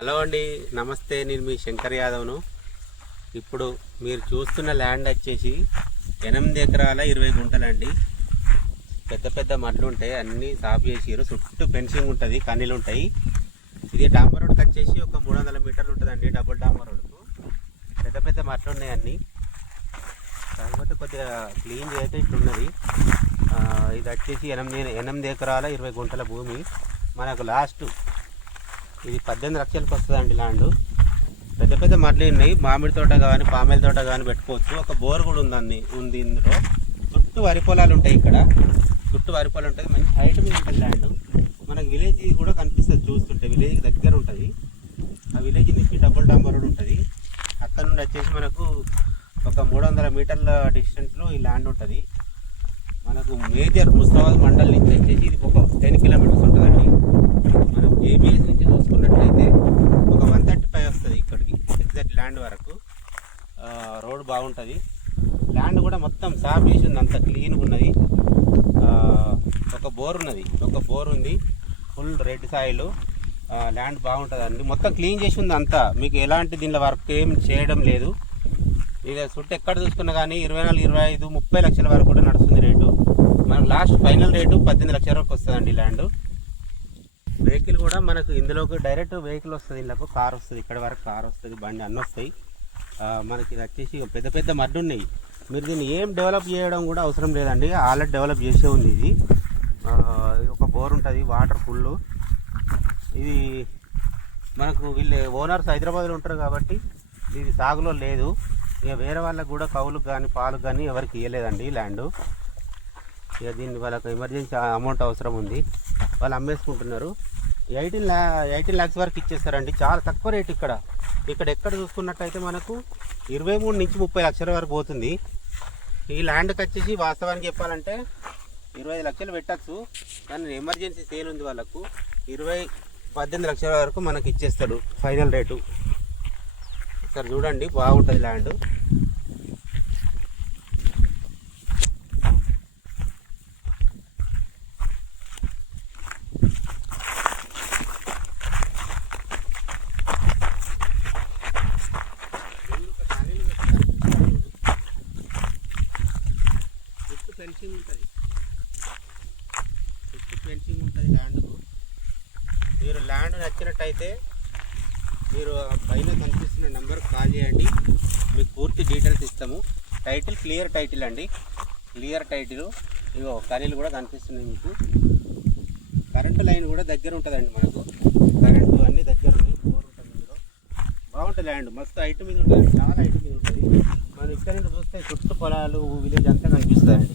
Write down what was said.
Hello అండి, నమస్తే. నేను మీ శంకర్ యాదవ్ను. ఇప్పుడు మీరు చూస్తున్న ల్యాండ్ వచ్చేసి 8 ఎకరాల 20 గుంటలండి. పెద్ద పెద్ద మడ్లు ఉంటాయి, అన్నీ సాఫ్ చేసిరు. చుట్టూ ఫెన్సింగ్ ఉంటుంది, కన్నీలు ఉంటాయి. ఇది డాంబర్ రోడ్కి వచ్చేసి ఒక 300 మీటర్లు ఉంటుందండి. డబుల్ డాంబర్ రోడ్కు పెద్ద పెద్ద మడ్లు ఉన్నాయి అన్నీ. కాకపోతే కొద్దిగా క్లీన్ చేయక ఇట్లున్నది. ఇది వచ్చేసి 8 ఎకరాల 20 గుంటల భూమి. మనకు లాస్ట్ ఇది 18 లక్షలకు వస్తుందండి ల్యాండ్. పెద్ద పెద్ద మడ్లు ఉన్నాయి. మామిడి తోట కానీ పామేల తోట కానీ పెట్టుకోవచ్చు. ఒక బోర్ కూడా ఉంది ఇందులో. చుట్టూ వరి పొలాలు ఉంటాయి. ఇక్కడ చుట్టూ వరి పొలాలు ఉంటుంది. మంచి హైట్ మీద ఉంటుంది ల్యాండ్. మనకు విలేజ్ కూడా కనిపిస్తుంది చూస్తుంటే. విలేజ్కి దగ్గర ఉంటుంది. ఆ విలేజ్ నుంచి డబుల్ డాంబర్ రోడ్ ఉంటుంది. అక్కడ నుండి వచ్చేసి మనకు ఒక 300 మీటర్ల డిస్టెన్స్లో ఈ ల్యాండ్ ఉంటుంది. మనకు మేజర్ ముస్తాబాద్ మండల్ నుంచి వచ్చేసి ఇది ఒక 10 కిలోమీటర్స్ ఉంటుందండి. మనం ఏబిఎస్ నుంచి చూసుకున్నట్లయితే ఒక 135 వస్తుంది ఇక్కడికి ఎగ్జాక్ట్ ల్యాండ్ వరకు. రోడ్ బాగుంటుంది. ల్యాండ్ కూడా మొత్తం సాఫ్ చేసి ఉంది, అంత క్లీన్గా ఉన్నది. ఒక బోర్ ఉంది. Full red soil. ల్యాండ్ బాగుంటుందండి. మొత్తం క్లీన్ చేసి ఉంది అంతా. మీకు ఎలాంటి దీనిలో వర్క్ ఏం చేయడం లేదు. ఇక చుట్టూ ఎక్కడ చూసుకున్నా కానీ 24, 25, 30 లక్షల వరకు కూడా నడుస్తుంది రేటు. మనకు లాస్ట్ ఫైనల్ రేటు 18 లక్షల వరకు వస్తుందండి ల్యాండ్. వెహికల్ కూడా మనకు ఇందులోకి డైరెక్ట్ వెహికల్ వస్తుంది. ఇందులో కార్ వస్తుంది, ఇక్కడ వరకు కార్ వస్తుంది, బండి అన్నీ వస్తాయి. మనకి ఇది వచ్చేసి పెద్ద పెద్ద మడ్డు ఉన్నాయి. మీరు దీన్ని ఏం డెవలప్ చేయడం కూడా అవసరం లేదండి, ఆల్రెడీ డెవలప్ చేసే ఉంది ఇది. ఒక బోర్ ఉంటుంది, వాటర్ ఫుల్. ఇది మనకు వీళ్ళు ఓనర్స్ హైదరాబాద్లో ఉంటారు కాబట్టి ఇది సాగులో లేదు. ఇక వేరే వాళ్ళకు కూడా కౌలుకు కానీ పాలకు కానీ ఎవరికి ఇవ్వలేదండి ల్యాండ్. ఇక దీన్ని వాళ్ళకు ఎమర్జెన్సీ అమౌంట్ అవసరం ఉంది, వాళ్ళు అమ్మేసుకుంటున్నారు. 18 lakhs వరకు ఇచ్చేస్తారండి. చాలా తక్కువ రేటు ఇక్కడ. ఎక్కడ చూసుకున్నట్టయితే మనకు 23 నుంచి 30 లక్షల వరకు పోతుంది. ఈ ల్యాండ్కి వచ్చేసి వాస్తవానికి చెప్పాలంటే 25 లక్షలు పెట్టచ్చు. కానీ ఎమర్జెన్సీ సేల్ ఉంది వాళ్ళకు. 18 లక్షల వరకు మనకి ఇచ్చేస్తాడు ఫైనల్ రేటు. ఒకసారి చూడండి, బాగుంటుంది ల్యాండ్. ఫెన్సింగ్ ఉంటుంది ల్యాండ్కు. మీరు ల్యాండ్ నచ్చినట్టయితే మీరు పైన కనిపిస్తున్న నెంబర్కి కాల్ చేయండి, మీకు పూర్తి డీటెయిల్స్ ఇస్తాము. టైటిల్ క్లియర్ టైటిల్ అండి, క్లియర్ టైటిల్. ఇగో కనీలు కూడా కనిపిస్తున్నాయి మీకు. కరెంటు లైన్ కూడా దగ్గర ఉంటుందండి. మనకు కరెంటు అన్నీ దగ్గర ఉన్నాయి. బోర్ ఉంటుంది ఇందులో. బాగుంటుంది ల్యాండ్, మస్తు హైట్ మీద ఉంటుంది, చాలా హైట్ మీద ఉంటుంది. మనం ఇక్కడ నుండి చూస్తే చుట్టూ పొలాలు, విలేజ్ అంతా కనిపిస్తుందండి.